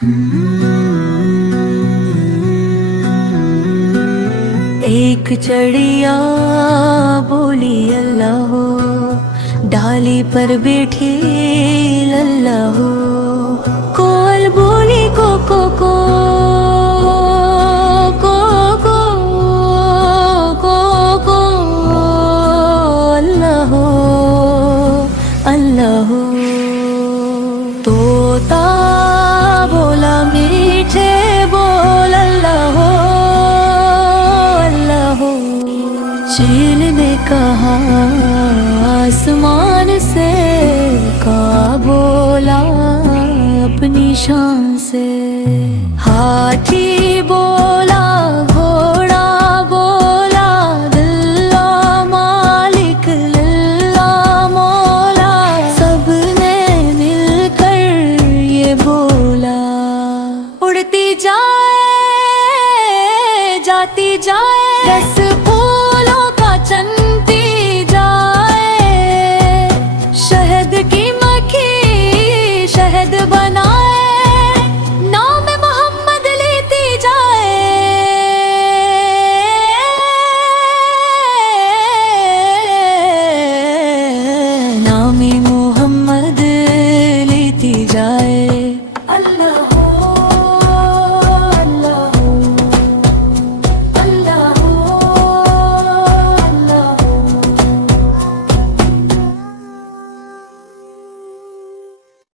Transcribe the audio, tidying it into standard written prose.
एक चिड़िया बोली अल्लाह हो, डाली पर बैठी लल्ला हो। कोयल बोली को को को को को को को अल्लाह हो अल्लाह हो। तोता बोला मीठे बोल अल्लाह हो अल्लाह हो। चील ने कहा आसमान से, का बोला अपनी शान से। हाथी बोला घोड़ा बोला, दिल्ला मालिक लिल्ला मौला। सबने मिलकर ये बोला, उड़ती जाए जाती जाए